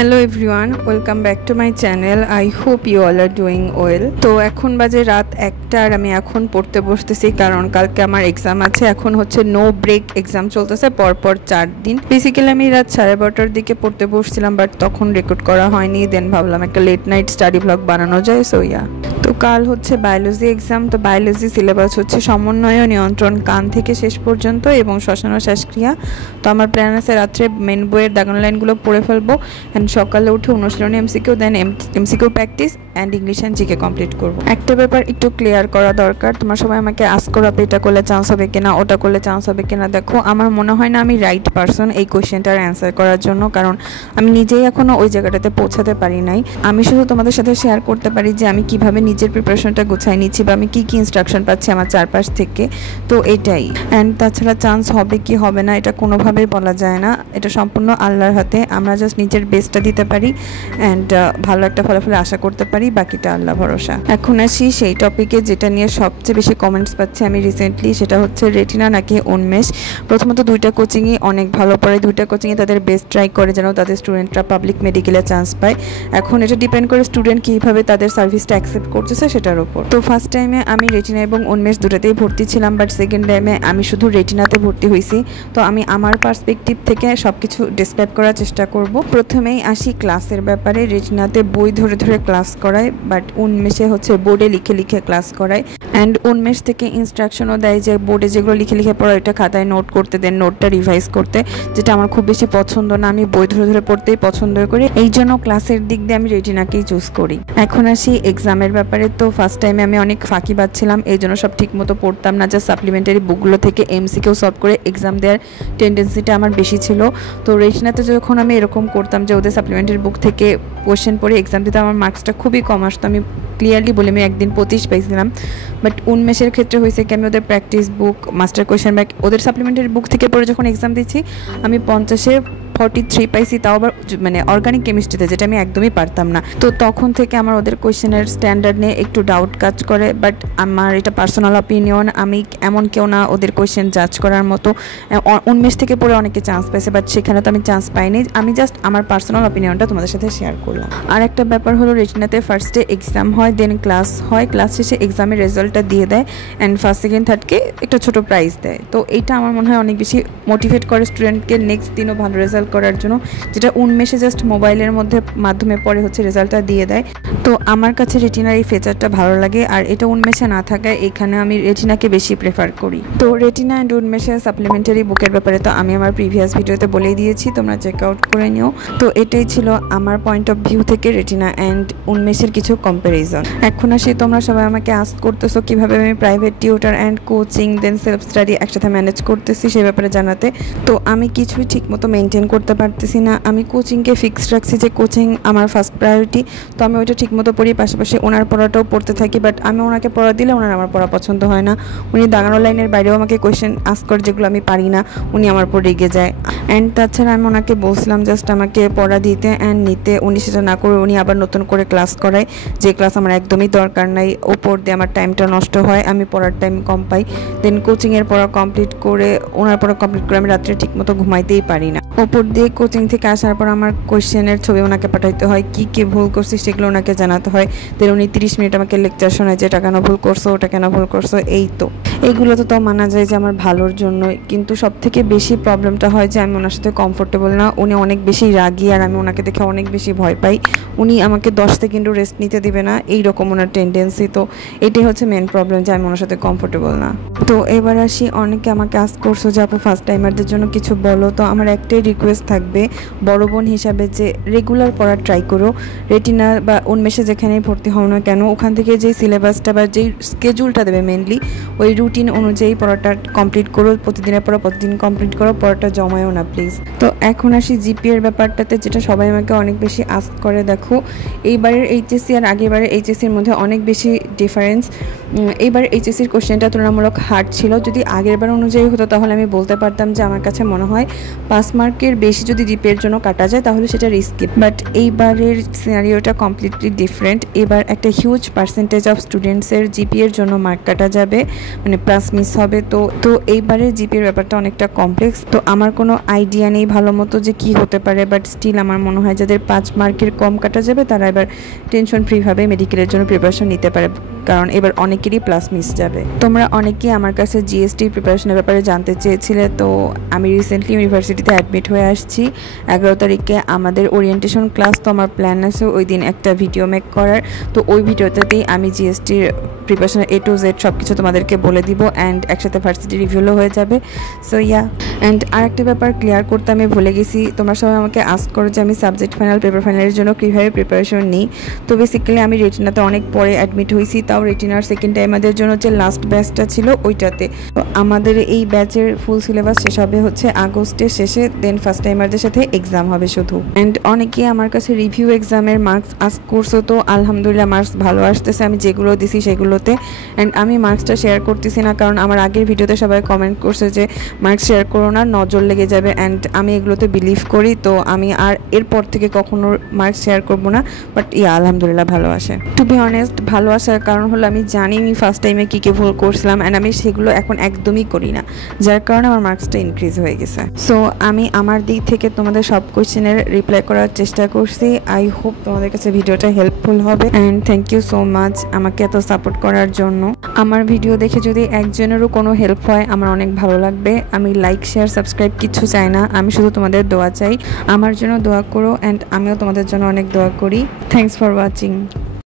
Hello everyone, welcome back to my channel. I hope you all are doing well. তো এখন বাজে রাত 1টা আর আমি এখন পড়তে বসতেছি কারণ কালকে আমার এক্সাম আছে। এখন হচ্ছে নো ব্রেক এক্সাম চলতেছে পরপর 4 দিন। বেসিক্যালি আমি রাত 12:30টার দিকে পড়তে বসছিলাম, বাট তখন রেকর্ড করা হয়নি। দেন ভাবলাম একটা লেট নাইট স্টাডি ব্লগ বানানো যায়, সো ইয়া। তো কাল হচ্ছে বায়োলজি এক্সাম। তো বায়োলজি সিলেবাস হচ্ছে সমন্বয় ও নিয়ন্ত্রণ কান থেকে শেষ পর্যন্ত এবং শ্বাসন ও শ্বাসক্রিয়া। তো আমার প্ল্যান আছে রাত্রে মেন বইয়ের দাগানো লাইনগুলো পড়ে ফেলবো, অ্যান্ড সকালে উঠে অনুশীলনী MCQ, then MCQ practice and English and GK complete করবো। একটা ব্যাপার একটু ক্লিয়ার করা দরকার, তোমার সবাই আমাকে আস্ক করো আপনি এটা করলে চান্স হবে কিনা, ওটা করলে চান্স হবে কিনা। দেখো, আমার মনে হয় না আমি রাইট পারসন এই কোয়েশ্চেনটার অ্যান্সার করার জন্য, কারণ আমি নিজেই এখনও ওই জায়গাটাতে পৌঁছাতে পারি নাই। আমি শুধু তোমাদের সাথে শেয়ার করতে পারি যে আমি কিভাবে নিজের প্রিপারেশনটা গুছাই নিচ্ছি বা আমি কী কী ইনস্ট্রাকশন পাচ্ছি আমার চারপাশ থেকে। তো এটাই। অ্যান্ড তাছাড়া চান্স হবে কি হবে না এটা কোনোভাবেই বলা যায় না, এটা সম্পূর্ণ আল্লাহর হাতে। আমরা জাস্ট নিজের বেস্টটা দিতে পারি অ্যান্ড ভালো একটা ফলাফল আশা করতে পারি, বাকিটা আল্লাহ ভরসা। এখন আসি সেই টপিকে যেটা নিয়ে সবচেয়ে বেশি কমেন্টস পাচ্ছি আমি রিসেন্টলি, সেটা হচ্ছে রেটিনা নাকি উন্মেষ। প্রথমত দুইটা কোচিংই অনেক ভালো পড়ে, দুইটা কোচিংয়ে তাদের বেস্ট ট্রাই করে যেন তাদের স্টুডেন্টরা পাবলিক মেডিকেলে চান্স পায়। এখন এটা ডিপেন্ড করে স্টুডেন্ট কীভাবে তাদের সার্ভিসটা অ্যাকসেপ্ট করতেছে সেটার উপর। তো ফার্স্ট টাইমে আমি রেটিনা এবং উন্মেষ দুটাতেই ভর্তি ছিলাম, বাট সেকেন্ড টাইমে আমি শুধু রেটিনাতে ভর্তি হয়েছি। তো আমি আমার পার্সপেক্টিভ থেকে সব কিছু ডিসক্রাইব করার চেষ্টা করব। প্রথমেই আসি ক্লাসের ব্যাপারে। রেটিনাতে বই ধরে ধরে ক্লাস করায়, বাট উন্মেষে হচ্ছে বোর্ডে লিখে লিখে ক্লাস করায়। অ্যান্ড উন্মেষ থেকে ইনস্ট্রাকশনও দেয় যে বোর্ডে যেগুলো লিখে লিখে পড়া ওইটা খাতায় নোট করতে, দেন নোটটা রিভাইজ করতে, যেটা আমার খুব বেশি পছন্দ না। আমি বই ধরে ধরে পড়তেই পছন্দ করি, এই জন্য ক্লাসের দিক দিয়ে আমি রেটিনাকেই চুজ করি। এখন আসি এক্সামের ব্যাপারে। তো ফার্স্ট টাইমে আমি অনেক ফাঁকি পাচ্ছিলাম, এই জন্য সব ঠিক মতো পড়তাম না। জাস্ট সাপ্লিমেন্টারি বুকগুলো থেকে এমসিকিউ সলভ করে এক্সাম দেওয়ার টেন্ডেন্সিটা আমার বেশি ছিল। তো রেটিনাতে যখন আমি এরকম করতাম যে ওদের সাপ্লিমেন্টারি বুক থেকে কোয়েশ্চেন পড়ে এক্সাম দিতে, আমার মার্কসটা খুবই কম আসতো। আমি ক্লিয়ারলি বলি আমি একদিন 25 পাইছিলাম। বাট উন্মেষের ক্ষেত্রে হয়েছে কি, আমি ওদের প্র্যাকটিস বুক, মাস্টার কোয়েশ্চেন ব্যাক, ওদের সাপ্লিমেন্টারি বুক থেকে পড়ে যখন এক্সাম দিচ্ছি আমি 50-এ 43 পাইছি, তাও আবার মানে অর্গানিক কেমিস্ট্রিতে, যেটা আমি একদমই পারতাম না। তো তখন থেকে আমার ওদের কোয়েশ্চেনের স্ট্যান্ডার্ড নিয়ে একটু ডাউট কাজ করে। বাট আমার এটা পার্সোনাল অপিনিয়ন, আমি এমন কেউ না ওদের কোয়েশ্চেন জাজ করার মতো। উন্মেষ থেকে পড়ে অনেকে চান্স পাইছে, বাট সেখানে তো আমি চান্স পাইনি। আমি জাস্ট আমার পার্সোনাল অপিনিয়নটা তোমাদের সাথে শেয়ার করলাম। আর একটা ব্যাপার হলো, রেটিনাতে ফার্স্টে এক্সাম হয়, দেন ক্লাস হয়, ক্লাস শেষে এক্সামের রেজাল্টটা দিয়ে দেয়, অ্যান্ড ফার্স্ট সেকেন্ড থার্ডকে একটা ছোটো প্রাইজ দেয়। তো এইটা আমার মনে হয় অনেক বেশি মোটিভেট করে স্টুডেন্টকে নেক্সট দিনও ভালো রেজাল্ট করার জন্য, যেটা উন্মেষে জাস্ট মোবাইলের মাধ্যমে পরে হচ্ছে রেজাল্টটা দিয়ে দেয়। তো আমার কাছে রেটিনার এই ফিচারটা ভালো লাগে, আর এটা উন্মেষে না থাকায় এখানে আমি রেটিনাকে বেশি প্রেফার করি। তো রেটিনা অ্যান্ড উন্মেষের সাপ্লিমেন্টারি বুকের ব্যাপারে তো আমি আমার প্রিভিয়াস ভিডিওতে বলেই দিয়েছি, তোমরা চেক আউট করে নিও। তো এটাই ছিল আমার পয়েন্ট অফ ভিউ থেকে রেটিনা অ্যান্ড উন্মেষের কিছু কম্প্যারিজন। এখন আসি, তোমরা সবাই আমাকে আস্ক করতেছো কীভাবে আমি private tutor and coaching then self study একসাথে ম্যানেজ করতেছি সে ব্যাপারে জানাতে। তো আমি কিছুই ঠিকমতো মেনটেন করতে পারতেছি না। আমি কোচিংকে ফিক্সড রাখছি যে কোচিং আমার ফার্স্ট প্রায়োরিটি, তো আমি ওইটা ঠিকমতো পড়ি, পাশাপাশি ওনার পড়াটাও পড়তে থাকি। বাট আমি ওনাকে পড়া দিলে ওনার আমার পড়া পছন্দ হয় না। উনি দাগানো লাইনের বাইরেও আমাকে কোয়েশ্চেন আস্ক করে যেগুলো আমি পারি না, উনি আমার উপর রেগে যায়। অ্যান্ড তাছাড়া আমি ওনাকে বলছিলাম জাস্ট আমাকে পড়া দিতে অ্যান্ড নিতে, উনি সেটা না করে উনি আবার নতুন করে ক্লাস করায়, যে ক্লাস আমার একদমই দরকার নাই। ওপর দিয়ে আমার টাইমটা নষ্ট হয়, আমি পড়ার টাইম কম পাই। দেন কোচিংয়ের পড়া কমপ্লিট করে, ওনার পড়া কমপ্লিট করে আমি রাত্রে ঠিকমতো ঘুমাইতেই পারি না। ওপর দিয়ে কোচিং থেকে আসার পর আমার কোয়েশ্চেনের ছবি ওনাকে পাঠাইতে হয়, কী কী ভুল করছি সেগুলো ওনাকে জানাতে হয়। দেন উনি 30 মিনিট আমাকে লেকচার শোনায় যে এটা কেন ভুল করছো, ওটা কেন ভুল করছো। এই তো এইগুলো তো মানা যায় যে আমার ভালোর জন্যই, কিন্তু সব থেকে বেশি প্রবলেমটা হয় যে আমি ওনার সাথে কমফোর্টেবল না। উনি অনেক বেশি রাগী, আর আমি ওনাকে দেখে অনেক বেশি ভয় পাই। উনি আমাকে 10 সেকেন্ডও রেস্ট নিতে দিবে না, এইরকম ওনার টেন্ডেন্সি। তো এটাই হচ্ছে মেন প্রবলেম যে আমি ওনার সাথে কমফোর্টেবল না। তো এবার আসি, অনেকে আমাকে আস্ক করছো যে আপু ফার্স্ট টাইমারদের জন্য কিছু বলো। তো আমার একটাই রিকোয়েস্ট থাকবে বড় বোন হিসাবে, যে রেগুলার পড়ার ট্রাই করো। রেটিনা বা উন্মেষে যেখানেই ভর্তি হও না কেন, ওখান থেকে যেই সিলেবাসটা বা যেই স্কেজুলটা দেবে মেনলি, ওই রুটিন অনুযায়ী পড়াটা কমপ্লিট করো। প্রতিদিনের পড়া প্রতিদিন কমপ্লিট করো, পড়াটা জমায়ও না প্লিজ। তো এখন আসি জিপিএর ব্যাপারটাতে, যেটা সবাই আমাকে অনেক বেশি আস্ক করে। দেখো, এইবারের এইচএসসি আর আগেরবারের এইচএসসির মধ্যে অনেক বেশি ডিফারেন্স। এইবার এইচএসসির কোশ্চেনটা তুলনামূলক হার্ড ছিল। যদি আগের বার অনুযায়ী হতো তাহলে আমি বলতে পারতাম যে আমার কাছে মনে হয় 5 মার্কের বেশি যদি জিপিএর জন্য কাটা যায় তাহলে সেটা রিস্কি, বাট এইবারের সিনারিওটা কমপ্লিটলি ডিফারেন্ট। এবার একটা হিউজ পার্সেন্টেজ অফ স্টুডেন্টসের জিপিএর জন্য মার্ক কাটা যাবে, মানে প্লাস মিস হবে। তো এইবারের জিপিএর ব্যাপারটা অনেকটা কমপ্লেক্স। তো আমার কোনো আইডিয়া নেই ভালো মতো যে কী হতে পারে, বাট স্টিল আমার মনে হয় যাদের 5 মার্কের কম কাটা যাবে তারা এবার টেনশন ফ্রিভাবে মেডিকেলের জন্য প্রিপারেশন নিতে পারে, কারণ এবার অনেকেরই প্লাস মিস যাবে। তোমরা অনেকেই আমার কাছে জিএসটি প্রিপারেশনের ব্যাপারে জানতে চেয়েছিলে। তো আমি রিসেন্টলি ইউনিভার্সিটিতে অ্যাডমিট হয়ে আসছি। 11 তারিখে আমাদের ওরিয়েন্টেশন ক্লাস। তো আমার প্ল্যান আছে ওই দিন একটা ভিডিও মেক করার। তো ওই ভিডিওটাতেই আমি জিএসটির প্রিপারেশন A to Z সব কিছু তোমাদেরকে বলে দিব, অ্যান্ড একসাথে ভার্সিটি রিভিউও হয়ে যাবে। সো ইয়া, অ্যান্ড আরেকটা ব্যাপার ক্লিয়ার করতে আমি ভুলে গেছি। তোমরা সবাই আমাকে আস্ক করো যে আমি সাবজেক্ট ফাইনাল, পেপার ফাইনালের জন্য কীভাবে প্রিপারেশন নিই। তো বেসিক্যালি আমি রেটিনাতে অনেক পরে অ্যাডমিট হয়েছি, তাও রেটিনার সেকেন্ড টাইমারদের জন্য যে লাস্ট ব্যাচটা ছিল ওইটাতে। তো আমাদের এই ব্যাচের ফুল সিলেবাস শেষ হবে হচ্ছে আগস্টের শেষে, দেন ফার্স্ট টাইমারদের সাথে এক্সাম হবে শুধু। অ্যান্ড অনেকে আমার কাছে রিভিউ এক্সামের মার্কস আস্ক করছো। তো আলহামদুলিল্লাহ মার্কস ভালো আসতেছে আমি যেগুলো দিছি সেগুলোতে। অ্যান্ড আমি মার্কসটা শেয়ার করতেছি না কারণ আমার আগের ভিডিওতে সবাই কমেন্ট করছে যে মার্কস শেয়ার করো না, নজর লেগে যাবে। অ্যান্ড আমি এগুলোতে বিলিভ করি, তো আমি আর এরপর থেকে কখনো মার্কস শেয়ার করবো না। বাট আলহামদুলিল্লাহ ভালো আসে। টু বি অনেস্ট, ভালো আসার কারণ হলো আমি জানি আমি ফার্স্ট টাইমে কী কী ভুল করছিলাম, অ্যান্ড আমি সেগুলো এখন একদমই করি না, যার কারণে আমার মার্কসটা ইনক্রিজ হয়ে গেছে। সো আমি আমার দিক থেকে তোমাদের সব কোয়েশ্চেনের রিপ্লাই করার চেষ্টা করছি। আই হোপ তোমাদের কাছে ভিডিওটা হেল্পফুল হবে, and thank you so much আমাকে এত সাপোর্ট করার জন্য। আমার ভিডিও দেখে যদি একজনেরও কোনো হেল্প হয় আমার অনেক ভালো লাগবে। আমি লাইক, শেয়ার, সাবস্ক্রাইব কিছু চাই না, আমি শুধু তোমাদের দোয়া চাই। আমার জন্য দোয়া করো, অ্যান্ড আমিও তোমাদের জন্য অনেক দোয়া করি। Thanks for watching.